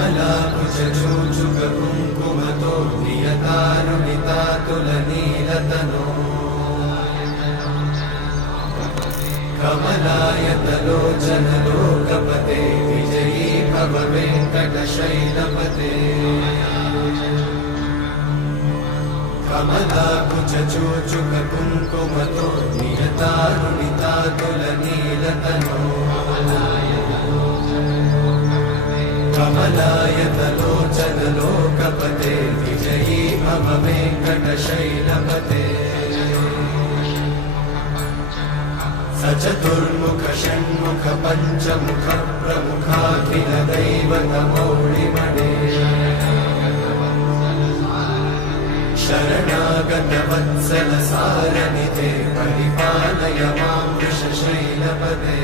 कमलाकुचूचुककुङ्कुमतो नियतारुणितातुलनीलतनो कमलायतलोचनलोकपते विजयी भव वेङ्कटशैलपते कमलाकुचूचुककुङ्कुमतो नियतारुणितातुलनीलतनो कमलायतलोचनलोकपते विजयी भव वेङ्कटशैलपते सचतुर्मुख षण्मुख पञ्चमुख प्रमुखाखिल दैवतमौलिमणे शरणागत वत्सल सारनिधे परिपालय मां वृषशैलपते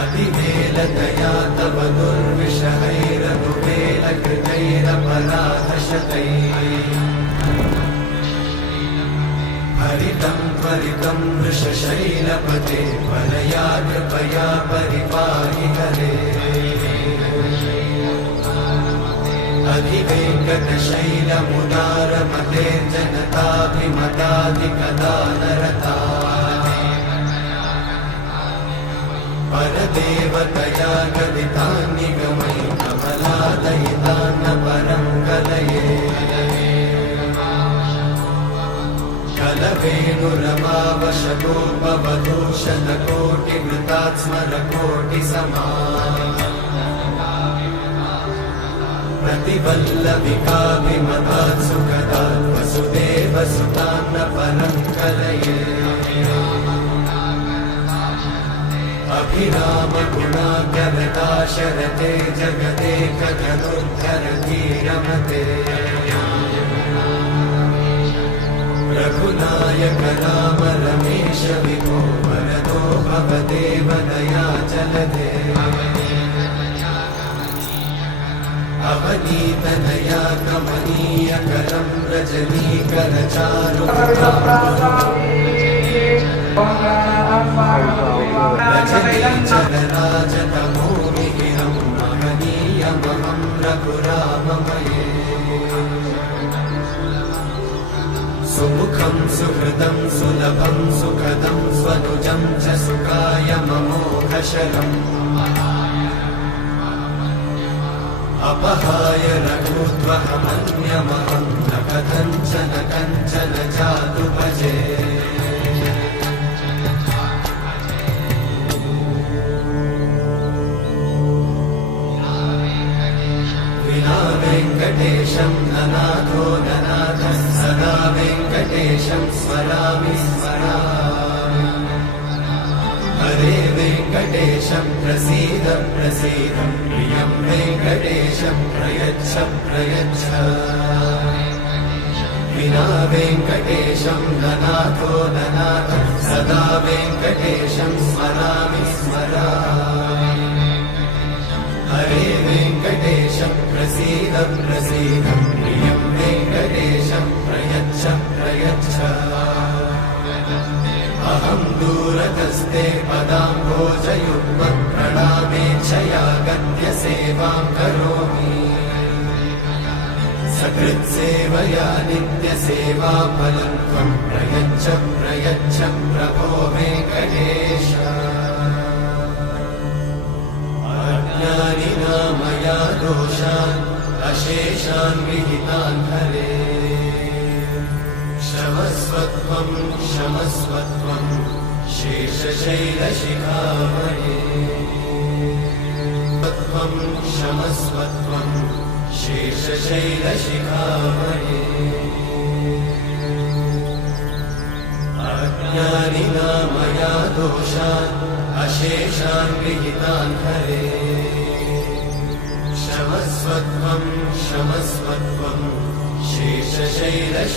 अतिवेलतया तव दुर्विषहैरनुवेलकृतैरपराधशतैः हरितं त्वरितं वृषशैलपते परया कृपया परिपाहि हरे अधिवेङ्कटशैलमुदारमते जनताभिमताधिकदानरता परदेवतया गदितान्निगमै कमलादयितान्न परं कलये कलवेणुरमावशतोपवधूषणकोटिवृतात्स्मरकोटिसमा प्रतिवल्लविकाभिमतात् सुखदात् वसुदेवसुतान्न परं कलये अभिरामगुणाकरताशरते जगदेकधनुर्धरधीरमते रघुनायक राम रमेश विभो वरदो भवदेव दयाचलते अवनीतनया कमनीयकरं रजनीचरराजतमोमिहिरं महनीयमहं रघुराममये सुमुखं सुहृदं सुलभं सुखदं स्वनुजं च सुखायममोघशरम् अपहाय रघुत्वहमन्यमहं न कथञ्चन कञ्चन जातु भजे विना वेङ्कटेशं ननाथो ननाथः सदा वेङ्कटेशं स्मरामि स्मरामि हरे वेङ्कटेशं प्रसीद प्रसीद प्रियं वेङ्कटेशं प्रयच्छ प्रयच्छ विना वेङ्कटेशं ननाथो ननाथः सदा वेङ्कटेशं स्मरामि स्मरामि हरे वेङ्कटेशं प्रसीद प्रसीद प्रियं वेङ्कटेशं प्रयच्छ प्रयच्छ अहं दूरतस्ते पदाम्भोजयुग्मं प्रणामेच्छया गद्यसेवां करोमि सकृत्सेवया नित्यसेवाफलं त्वं प्रयच्छ प्रयच्छ प्रभो वेङ्कटेश अज्ञानिना मया दोषान् अशेषान् विहितान् हरे क्षमस्वत्वं क्षमस्वत्वं शेषशैलशिखामणे त्वं क्षमस्वत्वं शेषशैलशिखामणे अज्ञानिना मया दोषान् अशेषान् विहितान् हरे क्षमस्वत्वं क्षमस्वत्वं शेषशैलशिखामणे